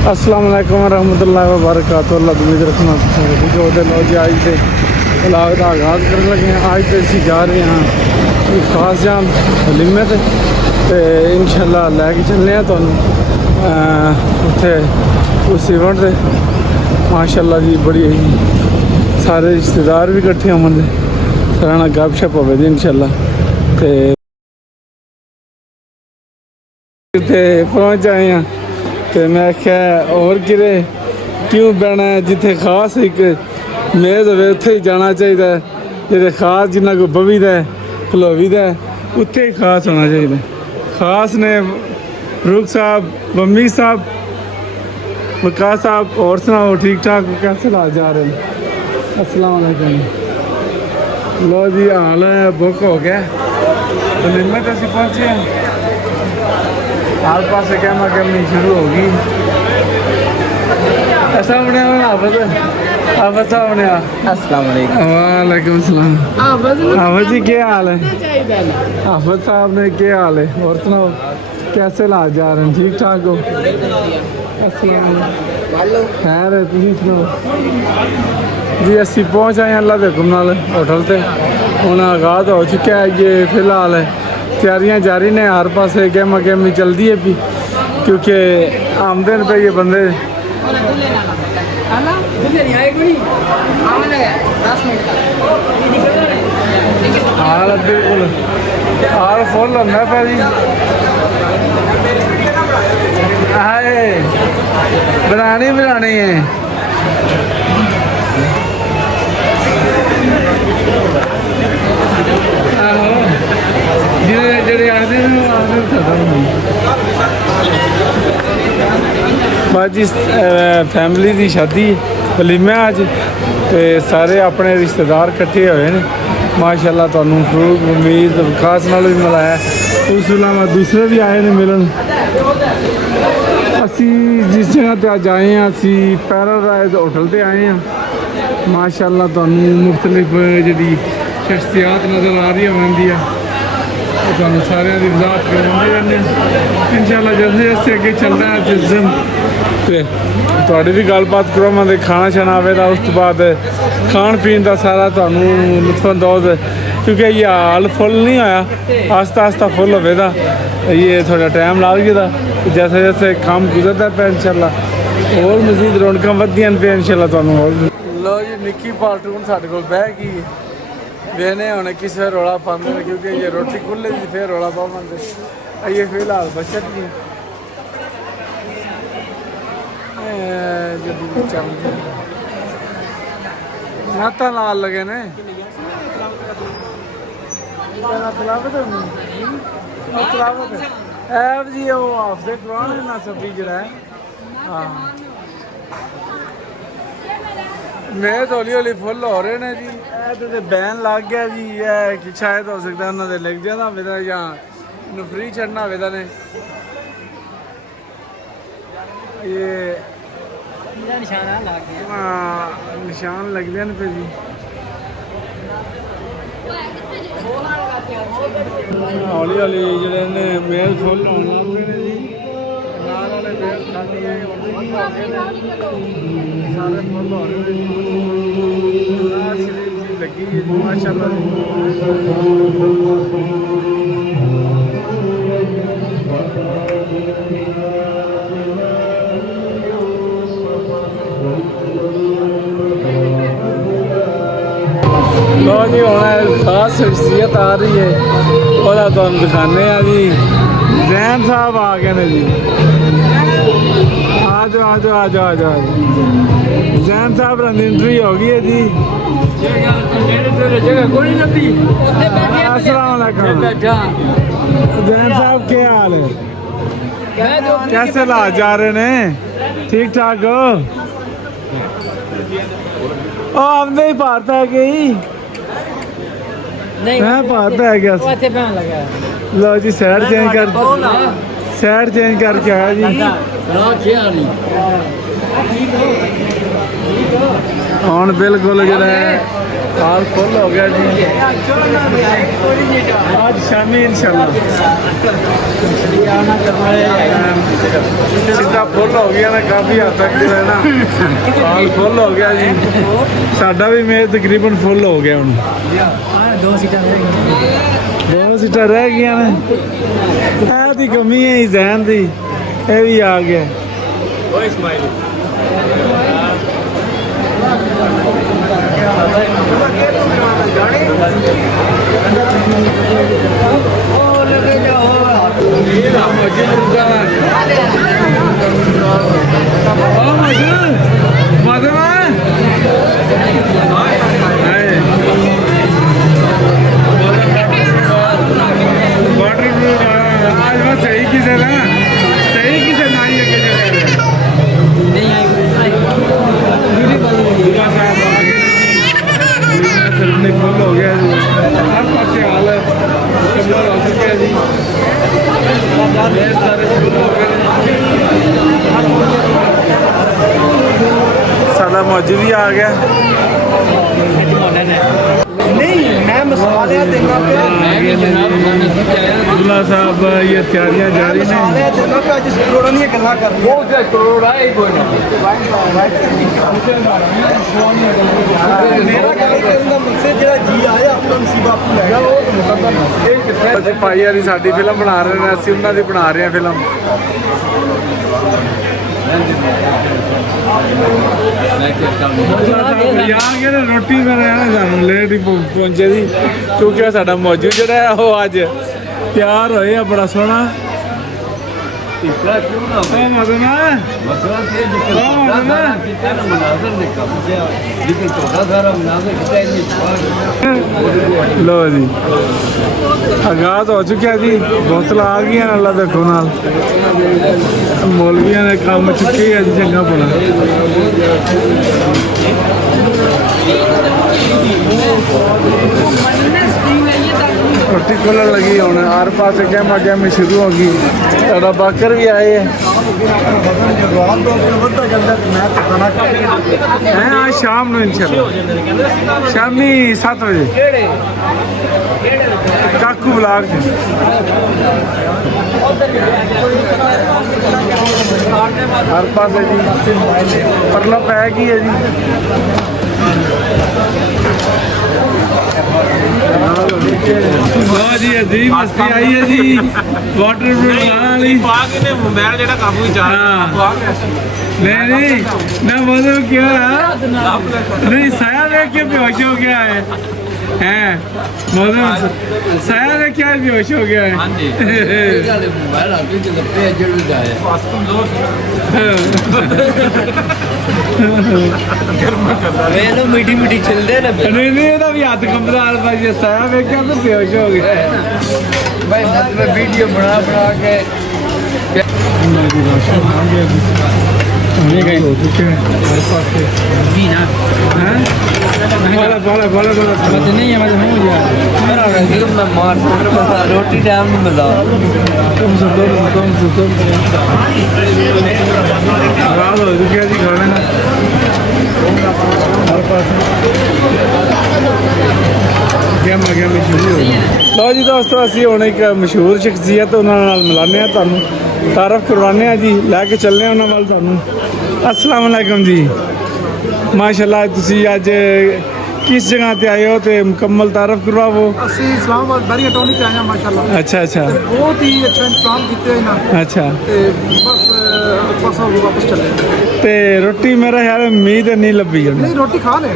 अस्सलाम वालेकुम रहमतुल्लाहि व बरकातहू। अल्लाह उम्मीद रखना ठीक हो लो जी। आज के ब्लॉग का आगाज़ करने लगे हैं। आज तो असी जा रहे हैं खास जान लिमे तो इंशाल्लाह लैके चलने तो उत्थे उस इवेंट से माशाल्लाह जी बड़ी सारे रिश्तेदार भी इकट्ठे होंगे सारा गप शप होवे इंशाल्लाह ते पहुँच आए हैं। तो मैं क्या और किरे क्यों बहना है जिथे खास एक मेज़ हो उत्थे ही जाना चाहिए। जो खास जिन्ना को बवी दा खलोवी दा उत्थे ही खास होना चाहिए। खास ने रुख साहब मम्मी साहब वकास साहब और सुनाओ ठीक ठाक कैसे हाल जा रहे हैं। अस्सलाम वालेकुम। लो जी हाल बुक हो गया तो निम्मे तो असी पहुँचे हैं। हर पास कहना करनी शुरू होगी। ऐसा बने हाफिज हाफिज साहब बने। अस्सलाम वालेकुम। वालेकुम सलाम। हाफिज जी क्या हाल है? हाफिज साहब ने क्या हाल है और सुनाओ कैसे हालात जा रहे हैं ठीक ठाक हो? अस्सलाम खैर है तुम सुनाओ जी। असी पहुँच आए अल्लाह के हुक्म नाल होटल से हूँ आगाज़ हो चुका है। ये फिलहाल तैयारियां जारी ने हर पास गहमा गहमी चलती है भी क्योंकि आमदे पे ये बंदे हाल बिल्कुल हाल फुल होंगे पे जी। हाय बनानी बनानी है बाजी फैमिली की शादी वलीमा अज तो सारे अपने रिश्तेदार इकट्ठे हुए हैं माशाल्लाह। तुहानू फरूक उम्मीद विकास नाल भी मिलाया उस अलावा दूसरे भी आए ने मिलन। असी जिस जगह पर अज आए हैं असी पैराडाइज होटल पर आए हैं माशाल्लाह। तुहानू मुख्तलिफ जी शख्सियात नज़र आ रही होंगी तो सारे की वजाहत करवाते रहने इंशाल्लाह। जैसे जैसे अगे चल रहा है जिस दिन थोड़ी भी गलबात करो मैं खाना शाना आए तो उस तो बाद खान पीन का सारा तुहानू लुत्फअंदोज़ क्योंकि ये हाल फुल नहीं आया आस्ता आस्ता फुल होगा ये थोड़ा टाइम लग गया। जैसे जैसे काम गुजरता पे इंशाल्लाह और मजीद रौनक वधियां पे इंशाल्लाह तुहानू। लो जी निक्की पार्टून साढ़े को बह गई बेने होने किसी रौला पाते हैं क्योंकि ये रोटी खुले थी फिर रौला पाते ये फिलहाल बचत नहीं नाता लाल लगे ने ऐब जी वो हाफते करवाने ना सब्जी जरा है। हाँ मेज हौली हौली फुल हो रहे हैं जी। तो बैन लग गया जी कि शायद हो सकता है उन्होंने लिख जाना होता या फ्री छड़ना होता ने ये निशान लगते हैं पे जी। हौली हौली जोड़े ने मेल फुल होने लग पे जी नाल वाले मेल खाली सारे फुल हो रहे हैं लगी है माशाल्लाह। लो जी हूँ खास शख्सियत आ रही है वह तुम दिखाने जी। जैन साहब आ गए ने जी। आ जाओ आ जाओ आ जाओ आ जाओ जैन साहब एंट्री हो गई है जी। अस्सलाम वालेकुम जैन साहब क्या हाल है कैसे हालात जा रहे ने ठीक ठाक हो? आमदे ही भारत है गई मैं भारत है क्या लो जी साइड चेंज करके आया जी। ਹੁਣ ਬਿਲਕੁਲ ਜਿਹੜਾ ਹੈ ਹਾਲ ਫੁੱਲ ਹੋ ਗਿਆ ਜੀ ਅੱਜ ਸ਼ਾਮੀ ਇਨਸ਼ਾਅੱਲਾ ਸਿੱਧਾ ਫੁੱਲ ਹੋ ਗਿਆ ਨਾ ਕਾਫੀ ਹੱਦ ਤੱਕ ਜਿਹੜਾ ਹੈ ਨਾ ਹਾਲ ਫੁੱਲ ਹੋ ਗਿਆ ਜੀ ਸਾਡਾ ਵੀ ਮੇਜ਼ ਤਕਰੀਬਨ ਫੁੱਲ ਹੋ ਗਿਆ ਹੁਣ ਦੋ ਸੀਟਾਂ ਰਹਿ ਗਈਆਂ ਨੇ ਇਹ ਦੀ ਕਮੀ ਹੈ ਜ਼ੈਨ ਦੀ ਇਹ ਵੀ ਆ ਗਿਆ ਓਏ ਇਸਮਾਈਲ सही किसे ना सही किसे ना ही अगे फुल हो गया जी हर पास हाल है मुकम्मल हो चुका है जी सारे फुल हो गए सादा मौजू भी आ गया नहीं मैं मसाले देना पे अब्दुल्ला साहब ये तैयारियां जारी ने मसाले देना पे जिस करोड़ों की गल्ला कर रही बहुत से करोड़ है कोई ना मेरा कहने का मकसद जेड़ा जी आया अपना नसीबा आपको ले गया वो तो मुकद्दर है ਅਸੀਂ ਭਾਈ ਵਾਲੀ ਸਾਡੀ ਫਿਲਮ ਬਣਾ ਰਹੇ ਨੇ ਅਸੀਂ ਉਹਨਾਂ ਦੀ ਬਣਾ ਰਹੇ ਹਾਂ ਫਿਲਮ ਯਾਰ ਰੋਟੀ ਮੈਂ ਰਹਿਣਾ ਸਾਨੂੰ ਲੇਟ ਹੀ ਪਹੁੰਚੇ ਦੀ ਕਿਉਂਕਿ ਸਾਡਾ ਮੌਜੂ ਜਿਹੜਾ ਹੈ ਉਹ ਅੱਜ ਤਿਆਰ ਹੋਏ ਆ ਬੜਾ ਸੋਹਣਾ इसका क्यों ना ਉਹ ਮਦਨਾ मतलब ये कितना मुनाजर देखा लेकिन छोटा सारा मुनाजर कितना नहीं ਲੋ ਜੀ ਆਗਾਜ਼ ਹੋ ਚੁੱਕਿਆ ਜੀ ਬੋਤਲਾਂ ਆ ਗਈਆਂ ਅੱਲਾ ਦੇਖੋ ਨਾਲ ਮੌਲਵੀਆਂ ਨੇ ਕੰਮ ਚੁੱਕੇ ਅੱਜ ਚੰਗਾ ਭਲਾ रोटी खोलने लगी होने हर पास गहमा गहमी शुरू होगी थोड़ा बाकर भी आए हैं आज शाम में इंशाल्लाह शामी 7 बजे काकू ब्लॉक हर पास है जी परला पै गई है जी जी अजीब मस्ती आई है जी वाटर वाली मोबाइल जेड़ा काबू ही चाह नहीं ना मतलब क्या नहीं साया देख के बेहोश हो गया है मतलब साया देख क्या बेहोश हो गया है हां जी मोबाइल आके तो पे जरूर जाए पास कमजोर लो मीठी मीठी चलदे ना नहीं नहीं ਇਹਦਾ ਵੀ ਹੱਥ ਕੰਬਦਾ ਭਾਈ ਸਾਇਆ ਵੇਖ ਕੇ ਤਾਂ ਬੇਹੋਸ਼ ਹੋ ਗਿਆ भाई मतलब वीडियो बना के ये गई हो चुके हैं हमारे पास से जी ना हैं बोला मत नहीं है मत हो गया मेरा रंग मैं मार रोटी टाइम नहीं मिला तुम सब रात हो चुकी है जी खाने का हमारे पास गेम शुरू हो लो जी दोस्तों ਅਸੀਂ ਹੁਣ ਇੱਕ ਮਸ਼ਹੂਰ ਸ਼ਖਸੀਅਤ ਉਹਨਾਂ ਨਾਲ ਮਿਲਾਨੇ ਆ ਤੁਹਾਨੂੰ ਤਾਰਫ ਕਰਵਾਨੇ ਆ ਜੀ ਲੈ ਕੇ ਚੱਲਨੇ ਆ ਉਹਨਾਂ ਵੱਲ ਤੁਹਾਨੂੰ अस्सलाम वालेकुम जी माशाल्लाह ਤੁਸੀਂ ਅੱਜ किस जगह ਤੇ ਆਏ ਹੋ ਤੇ ਮੁਕੰਮਲ ਤਾਰਫ ਕਰਵਾਓ ਅਸੀਂ ਇਸਲਾਮਾਬਾਦ ਬਰੀਆ ਟਾਊਨ ਚ ਆਏ ਹਾਂ ਮਾਸ਼ਾਅੱਲਾ अच्छा अच्छा ਬਹੁਤ ਹੀ ਅੱਛਾ ਇੰਤਜ਼ਾਮ ਕੀਤੇ ਇਹਨਾਂ अच्छा ਤੇ ਬਸ ਉਹ ਵਾਪਸ ਚੱਲੇ ਤੇ ਰੋਟੀ ਮੇਰਾ ਖਿਆਲ ਉਮੀਦ ਨਹੀਂ ਲੱਭੀ ਉਹਨੇ ਨਹੀਂ ਰੋਟੀ ਖਾ ਲੈ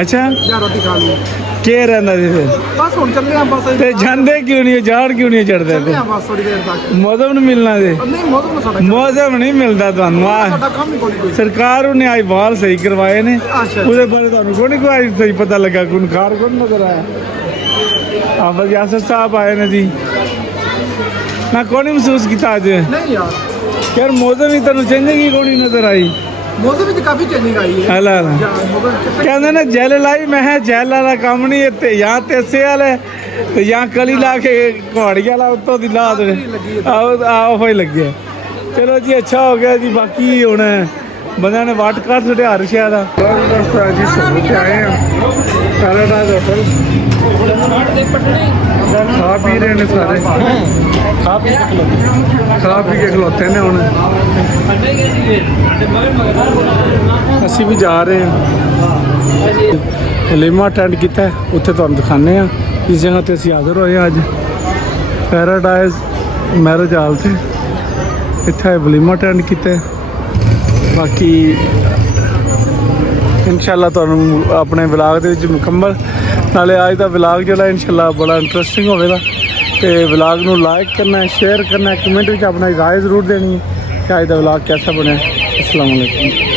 ਅੱਛਾ ਜਾਂ ਰੋਟੀ ਖਾ ਲਈ ਕੀ ਰਹਿੰਦਾ ਸੀ ਫਿਰ ਬਸ ਹੁਣ ਚੱਲੇ ਆ ਬਸ ਤੇ ਜਾਂਦੇ ਕਿਉਂ ਨਹੀਂ ਜਾਣ ਕਿਉਂ ਨਹੀਂ ਚੜਦੇ ਚੱਲੇ ਆ ਬਸ ਥੋੜੀ ਦੇਰ ਤੱਕ ਮੌਸਮ ਨੂੰ ਮਿਲਣਾ ਦੇ ਨਹੀਂ ਮੌਸਮ ਸਾਡਾ ਮੌਸਮ ਨਹੀਂ ਮਿਲਦਾ ਤੁਹਾਨੂੰ ਆ ਸਾਡਾ ਕੰਮ ਹੀ ਕੋਈ ਸਰਕਾਰ ਉਹਨੇ ਆਈ ਵਾਲ ਸਹੀ ਕਰਵਾਏ ਨੇ ਅੱਛਾ ਉਹਦੇ ਬਾਰੇ ਤੁਹਾਨੂੰ ਕੋਈ ਨਹੀਂ ਸਹੀ ਪਤਾ ਲੱਗਾ ਕੋਈ ਖਾਰ ਕੋਈ ਨਜ਼ਰ ਆਇਆ ਆਫਤ ਯਾਸਰ ਸਾਹਿਬ ਆਏ ਨੇ ਜੀ ਨਾ ਕੋਈ ਨਹੀਂ ਮਹਿਸੂਸ ਕੀਤਾ ਅੱਜ ਨਹੀਂ ਯਾਰ ਮੌਸਮ ਹੀ ਤੁਹਾਨੂੰ ਚੰਗੀ ਕੋਈ ਨਹੀਂ ਨਜ਼ਰ ਆਈ ਮੌਸਮ ਵਿੱਚ ਕਾਫੀ ਚੇਂਜਿੰਗ ਆਈ ਹੈ ਹਲਾ ਜਾਂ ਮੌਸਮ ਕਹਿੰਦੇ ਨੇ ਜੈਲ ਲਾਈ ਮੈਂ ਕਿਹਾ ਜੈਲ ਵਾਲਾ ਕੰਮ ਨਹੀਂ ਇੱਥੇ ਜਾਂ ਤੇਸੇ ਵਾਲੇ ਤੇ ਜਾਂ ਕਲੀ ਲਾ ਕੇ ਘੋੜੀ ਵਾਲਾ ਉੱਤੋਂ ਦੀ ਲਾਹ ਦੇ ਆਹੋ ਹੋਈ ਲੱਗਿਆ ਚਲੋ ਜੀ ਅੱਛਾ ਹੋ ਗਿਆ ਜੀ ਬਾਕੀ ਹੁਣ ਬੰਦਿਆਂ ਨੇ ਵਾਟ ਕਰ ਛੱਡਿਆ ਹਰ ਸ਼ਹਿਰ ਦਾ ਦੋਸਤੋ ਜੀ ਸਭ ਤੇ ਆਏ ਆ ਪੈਰਾਡਾਈਜ਼ ਹੋਟਲ ਖਾ ਪੀ ਰਹੇ ਨੇ ਸਾਰੇ ਖਾ ਪੀ ਕੇ ਖਲੋਤੇ ਨੇ ਹੁਣ ਅਸੀਂ ਵੀ ਜਾ ਰਹੇ ਹਾਂ ਵਲੀਮਾ ਅਟੈਂਡ ਕੀਤਾ ਉੱਥੇ ਤੁਹਾਨੂੰ ਦਿਖਾਉਂਦੇ ਆ ਇਸ ਜਗ੍ਹਾ ਤੇ ਅਸੀਂ ਹਾਜ਼ਰ ਹੋਏ ਹਾਂ ਅੱਜ ਪੈਰਾਡਾਈਜ਼ ਮੈਰਿਜ ਹਾਲ ਤੇ ਇੱਥੇ ਵਲੀਮਾ ਅਟੈਂਡ ਕੀਤਾ ਬਾਕੀ ਇਨਸ਼ਾਅੱਲਾ ਤੁਹਾਨੂੰ ਆਪਣੇ ਵਲੌਗ ਦੇ ਵਿੱਚ ਮੁਕੰਮਲ ਨਾਲੇ ਅੱਜ ਦਾ ਵਲੌਗ ਜਿਹੜਾ ਇਨਸ਼ਾਅੱਲਾ ਬੜਾ ਇੰਟਰਸਟਿੰਗ ਹੋਵੇਗਾ ਤੇ ਵਲੌਗ ਨੂੰ ਲਾਈਕ ਕਰਨਾ ਸ਼ੇਅਰ ਕਰਨਾ ਕਮੈਂਟ ਵਿੱਚ ਆਪਣਾ ਰਾਏ ਜ਼ਰੂਰ ਦੇਣੀ ਹੈ ਕਿ ਅੱਜ ਦਾ ਵਲੌਗ ਕੈਸਾ ਬਣਿਆ ਅਸਲਾਮ ਵਾਲੇਕੁਮ